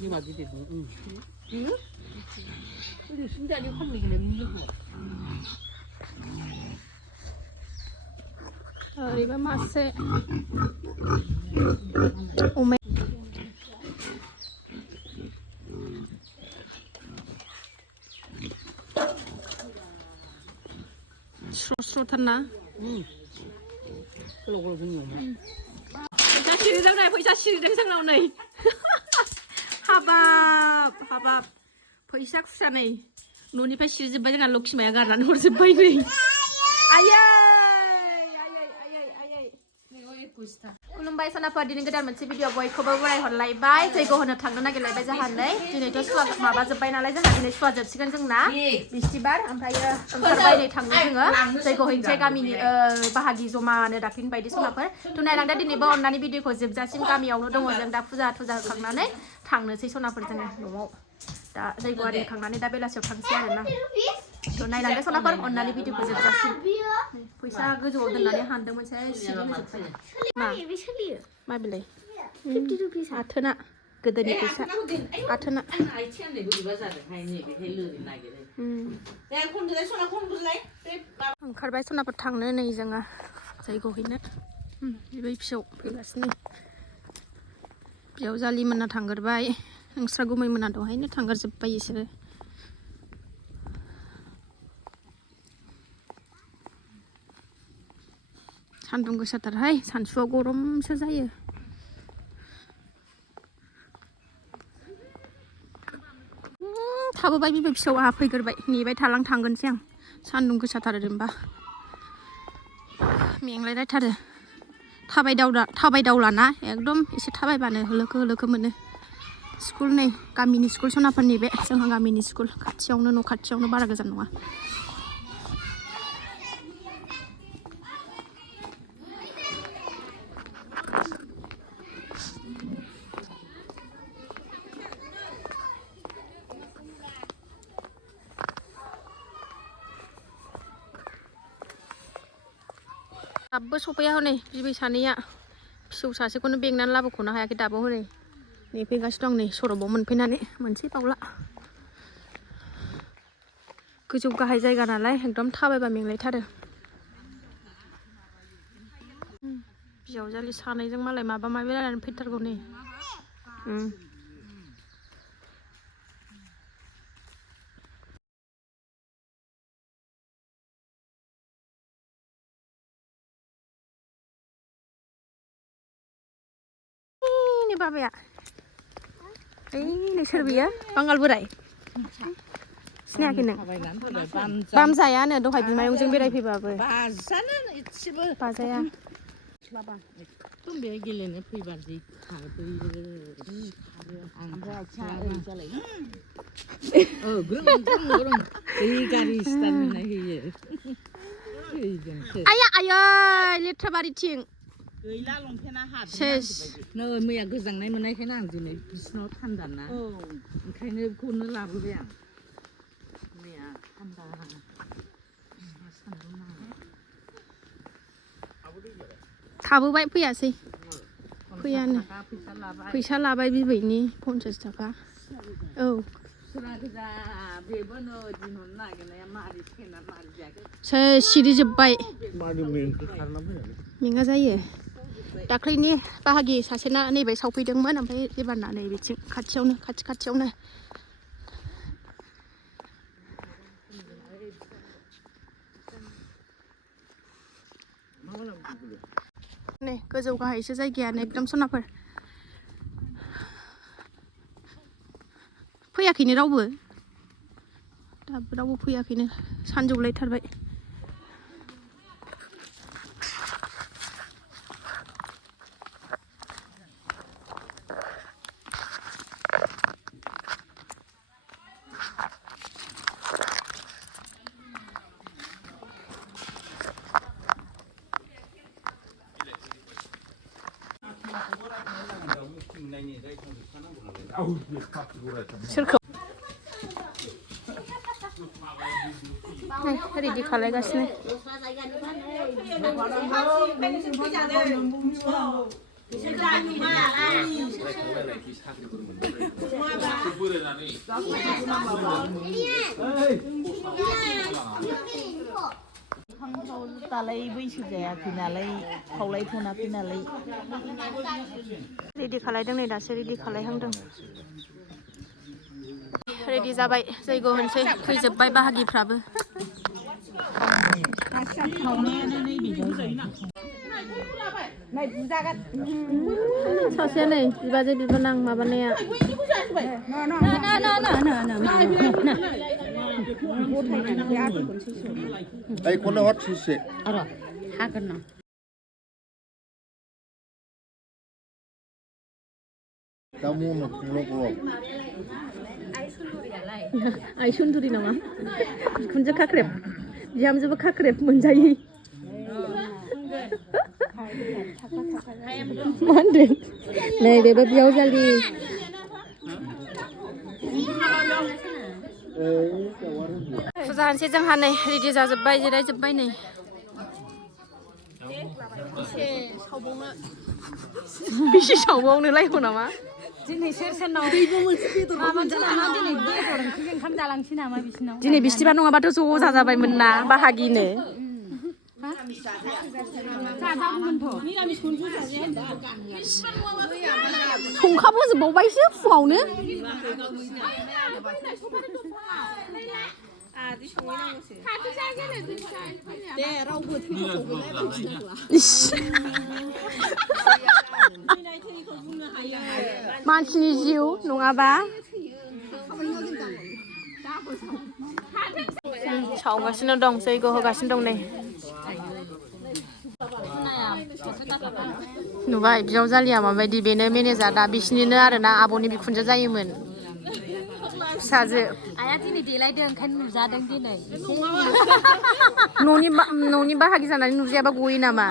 이마 기대. 이거? 우리 순자리 컴이 그냥 힘들고. 이거 맛에 오메. 스로스로탔나? 그러고 그냥. फैसा सिरिदों नै फैसा सिरिदों जोंनाव नै हाबाब हाबाब फैसा खुस्रा नै न'निफ्राय सिरिजोब्बाय जोंहा लक्ष्मीया गारनानै हरजोब्बाय नै आयै आयै आयै आयै खुलुमबाय सनाफोर दिनै गोदान मोनसे भिडिअ बयखौबो बरायहरलायबाय जैग' होनो थांनो नागिरलायबाय जोंहा नै दिनैथ' सुवा माबाजोब्बाय नालाय जोंहा दिनै सुवा जोबसिगोन जोंना बिस्थिबार ओमफ्रायो ओंखारबाय नै थांनो जोङो जैग' हैनोसै गामिनि बाहागि जमानो दाख्लिनि बायदि सनाफोर थ' नायलांदो दिनैबो अननानै भिडिअखौ जोबजासिम गामियावनो दङ जों दा फुजा होखांनानै थांनोसै सनाफोर जोङो न'आव दा जैग' आरि होखांनानै दा बेलासियाव थांसै आरोना थ' नायलांदो सनाफोर अननानै भिडिअखौ जोबजासिम फैसा गोजौआव दोननानै हानदोंमोनसै सिरि होजोब्बाय मा बिलाय 50 रुपिस आथोना गोदोनि फैसा आथोना ओंखारबाय सनाफोर थांनो नै जोङो जैग' हैनो बिबै फिसौ फैगासिनो बियावजालि मोनना थांगोरबाय नोंस्रा गुमै मोना दहायनो थांगोरजोब्बाय इसोरो सान्दुं गोसाथारहाय सानसुआव गरमसो जायो थाबोबाय बिबै फिसौ आहा फैगोरबाय नेबाय थांगोनसै आं सान्दुं गोसाथार ओरैनोबा मेंलायलायथारो थाबायदावलाना एकदम एसे थाबायबानो होलोखो होलोखो मोनो स्कुल नै गामिनि स्कुल सनाफोरनि बे जोंहा गामिनि स्कुल खाथियावनो न' खाथियावनो बारा गोजान नङा दाबो सफैया हनै बिबै सानैया फिसौ सासेखौनो बेंनानै लाबोख'नो हायाखै दाबो हनै नेफैगासिनो दं नै सरबाव मोनफैनानै मोनसे बावला गोजौ गाहाय जायगा नालाय एकदम थाबायबा मेंलायथारो बियावजालि सानैजों मालाय माबा माबि रायलायनानै फैथारगौ नै बाबाया नै सोर बियो बांगाल बोराय सिनायाखै नों बामजायानो दहाय बिमायंजों बेरायफैबाबो बाजाया बे गेलेनो फैबा जि खारबोयो ओमफ्राय आथिङा ओरै जालायो ग्रोम ग्रोम ग्रोम बै गारि स्टार्ट होनाय होयो आया आयै लेथ्रा बारिथिं गैला लंपेन्टआ हाबजोबबाय नै मैया गोजांनाय मोननायखायनो आं दिनै बिसिनाव थान्दा ना ओंखायनो बेखौनो लाबोबाय आं मैया थान्दा सान्दुं नाङा थाबोबाय फैयासै फैयानो फैसा लाबाय बिबैनि 50 थाखा औ सिरि जोब्बाय मेङा जायो दाख्लैनि बाहागि सासेना नैबे सावफैदोंमोन ओमफ्राय एबारना नै बिथिं खाथियावनो नै गोजौ गाहायसो जायगायानो एकदम सनाफोर फैयाखैनो रावबो दाबो रावबो फैयाखैनो सानजौलायथारबाय सोरखौ रेडि खालायगासिनो दालाय बैसो जायाखै नालाय खावलायथ'नाखै नालाय रेडि खालायदों नै दासो रेडि खालायहांदों रेडि जाबाय जैग' होनसै फैजोब्बाय बाहागिफ्राबो सासेया नै बिबाजै बिबोनां माबानाया आइखौनो हरसिसे हागोन ना दा मनो खुंल' आइ सुन्दुरि नामा बिखुनजो खाख्रेब बिहामजोबो खाख्रेब मोनजायै मा होनदों नै बेबो बियावजालि फुजा होनसै जोंहा नै रेडि जाजोब्बाय जिरायजोब्बाय नै बेसे सावबावनो लायगौ नामा दिनै सोर सोरनाव दैबो मोनसे बेदर माबानोसै नामा दिनै बेदर ओंख्रि ओंखाम जालांसै नामा बिसिनाव दिनै बिस्थिबार नङाबाथ' ज' जाजाबायमोन ना बाहागिनो संखाबोजोबबावबायसो फुङावनो मानसिनि जिउ नङाबा सावगासिनो दं जैग' होगासिनो दं नै नुबाय बियावजालिया माबायदि बेनो मेनेजार दा बिसिनिनो आरोना आब'नि बिखुनजो जायोमोन फिसाजो आइया दिनै देलायदों ओंखायनो नुजादों दिनै न'नि बाहागि जानानै नुजायाबा गयो नामा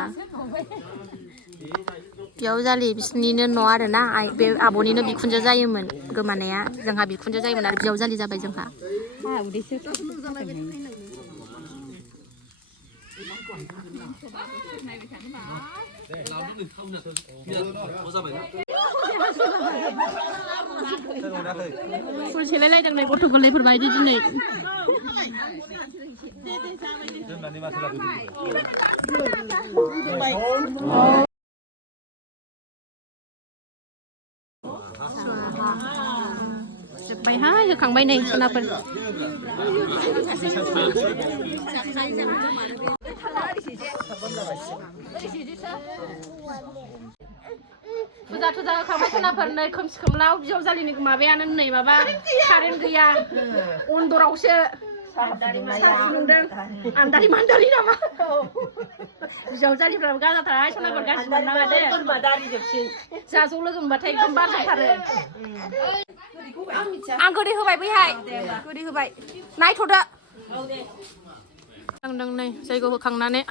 बियावजालि बिसिनिनो न' आरोना बे आब'निनो बिखुनजो जायोमोन गोमानाया जोंहा बिखुनजो जायोमोन आरो बियावजालि जाबाय जोंहा फुल सेलायलायदों नै गथ' गोरलैफोर बायदि दिनै जोब्बायहाय होखांबाय नै सनाफोर फुजा थुजा होखांबाय सनाफोर नै खोमसि खोमलाव बियावजालिनि माबायानो नै माबा कारेन्ट गैया अन्दरावसो नुदों आन्दारि मान्दारि नामा बियावजालिफ्राबो गाजाथारा सनाफोर गासिबो नाङा दे जा ज' लोगो मोनबाथाय एकदम बारजाथारो आं गोदै होबाय बैहाय गोदै होबाय नायथ'दो थांदों नै जैग' होखांनानै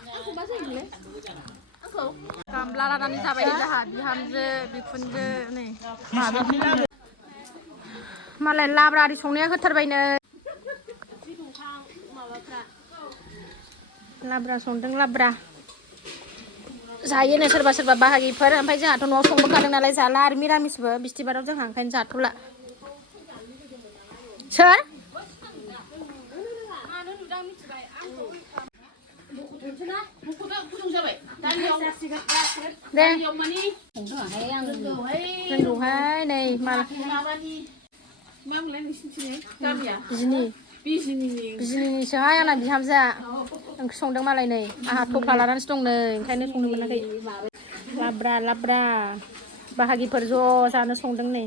गामला लानानै जाबाय जोंहा बिहामजो बिखुनजो नै मालाय लाब्रा आरि संनाया होथारबायनो लाब्रा संदों लाब्रा जायोनो सोरबा सोरबा बाहागिफोर ओमफ्राय जोंहाथ' न'आव संबोखादों नालाय जाला आरो मिरामिसबो बिस्थिबाराव जोंहा ओंखायनो जाथ'ला सोर दे रोंगौहाय नै बिजिनिसोहाय आंना बिहामजोआ ओंख्रि संदों मालाय नै आंहा थफ्ला लानानैसो दं नै ओंखायनो संनो मोनाखै लाब्रा लाब्रा बाहागिफोर ज' जानो संदों नै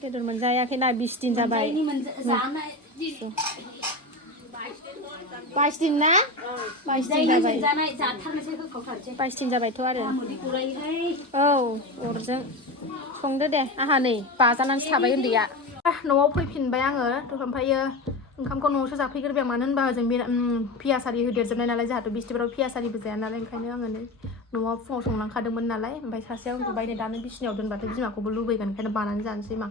बेदर मोनजायाखैना 20 दिन जाबाय 22 दिन ना 22 दिन जाबाय 22 दिन जाबायथ' आरो औ अरजों संदो दे आंहा नै बाजानानैसो थाबाय उन्दैया न'आव फैफिनबाय आङो ओमफ्रायो ओंखामखौ न'आवसो जाफैग्रोबाय मानो होनबा जों पियास आरि होदेरजोबनाय नालाय जोंहाथ' बिस्थिबाराव पियास आरिबो जाया नालाय ओंखायनो आङो नै न'आव फुङाव संलांखादोंमोन नालाय ओमफ्राय सासेया उन्दुबाय दानो बिसिनायाव दोनबाथाय बिमाखौबो लुबैगोन ओंखायनो बानानै जानोसै मा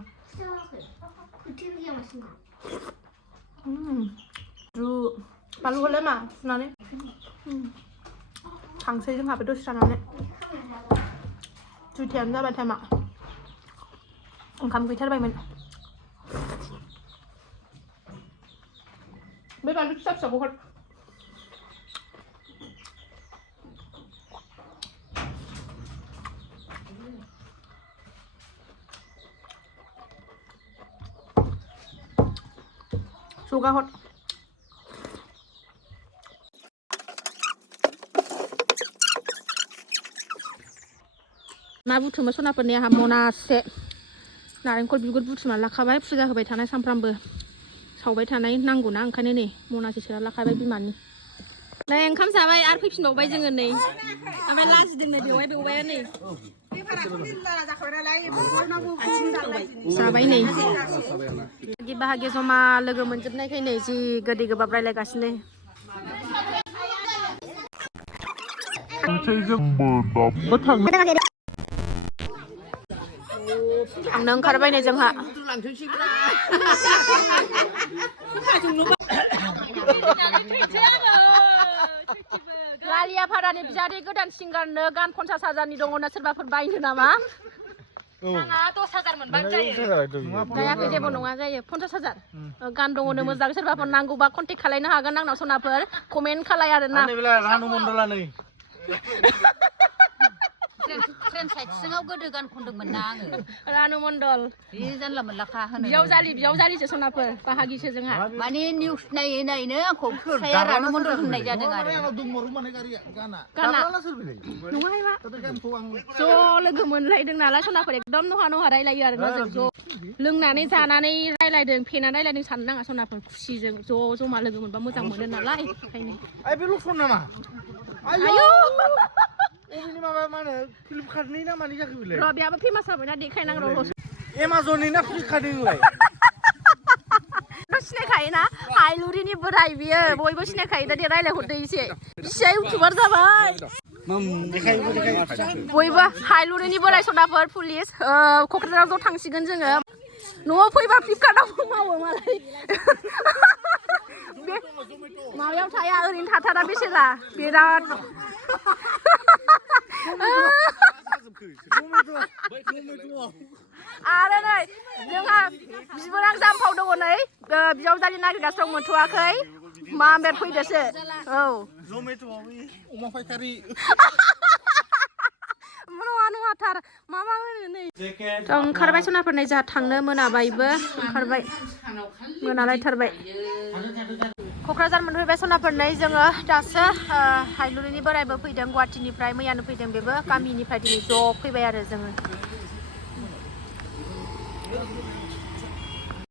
बानलु हरलाय मा सुनानै थांसै जोंहाबो दसे थानानै दुइथायानो जाबाय टाइमा ओंखाम गैथारबायमोन बे बानलु फिसा फिसाखौ हर जगा हर ना बुथुमो सनाफोरनि आंहा मनासे नारेंखल बिगुर बुथुमना लाखाबाय फुजा होबाय थानाय सानफ्रामबो सावबाय थानाय नांगौना ओंखायनो नै मनासे सोना लाखाबाय बिमानि नै ओंखाम जाबाय आरो फैफिनबावबाय जोङो नै ओमफ्राय लाजिदोंनो बेवाया नै जाबाय नै बाहागि जमा लोगो मोनजोबनायखाय नै जि गोदै गोबाब रायलायगासिनो थांनो ओंखारबाय नै जोंहा लालिया भारानि बिजादै गोदान सिंगारनो गान 50,000नि दङनो सोरबाफोर बायनो नामा नाङा 10,000 मोनबानो जायो जायाखै जेबो नङा जायो 50,000 गान दङनो मोजां सोरबाफोर नांगौबा कन्टेक्ट खालायनो हागोन आंनाव सनाफोर कमेन्ट खालाय आरोना रानु मन्दला नै ट्रेन साइड सिङाव गोदो गान खनदोंमोन ना आङो रानु मन्दल बे जानला मोनलाखा होनो बियावजालिसो सनाफोर बाहागिसो जोंहा माने निउस नायै नायैनो आंखौ फिसाया रानु मन्दल होननाय जादों आरो गाना नङाहायबा ज' लोगो मोनलायदों नालाय सनाफोर एकदम नहा रायलायो आरोना जों ज' लोंनानै जानानै रायलायदों फेनानै रायलायदों साननो नाङा सनाफोर खुसिजों ज' जमा लोगो मोनबा मोजां मोनो नालाय ओंखायनो आइ बे लसन नामा आयौ अबेनि माबा मा होनो फ्लिपकार्टनि ना मानि जाखो बेलाय र' बेयाबो फेमास जाबायना देखायनां र' एमाजननि ना फ्लिपकार्टनि नोंलाय सिनायखायोना हाइलुरिनि बोराय बियो बयबो सिनायखायो दा दे रायलायहरदो एसे बिसिया इउटुबार जाबाय बयबो हाइलुरिनि बोराय सनाफोर पुलिस क'क्राझाराव ज' थांसिगोन जोङो न'आव फैबा फ्लिपकार्टआवबो मावो मालाय बे माबायाव थाया ओरैनो थाथारा बेसेरा बिराद आरो नै जोंहा बिबोनां जाम्फाव दङ नै बिजावजालि नागिरगासिनो मोनथ'वाखै मा बेर फैदोसो औ अमा फायखारि नङाथार माबा होनो नै ओंखारबाय सनाफोर नै जोंहा थांनो मोनाबायबो ओंखारबाय मोनालायथारबाय क'क्राझार मोनफैबाय सनाफोर नै जोङो दासो हाइलुरिनि बोरायबो फैदों गुवाहाटिनिफ्राय मैयानो फैदों बेबो गामिनिफ्राय दिनै ज' फैबाय आरो जोङो